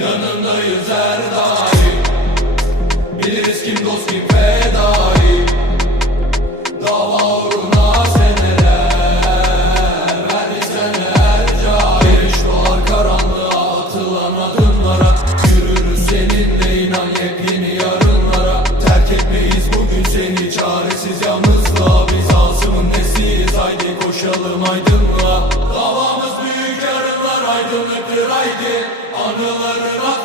Yanındayız her daim. Biliriz kim dost kim fedai. Dava uğruna seneler Verdiysen her cahil. Şu an karanlığa atılan adımlara Yürürüz seninle inan yepyeni yarınlara. Terk etmeyiz bugün seni çaresiz yalnızlığa. Biz asımın nesliyiz haydi koşalım aydınlığa. Adını kıraydı anılarına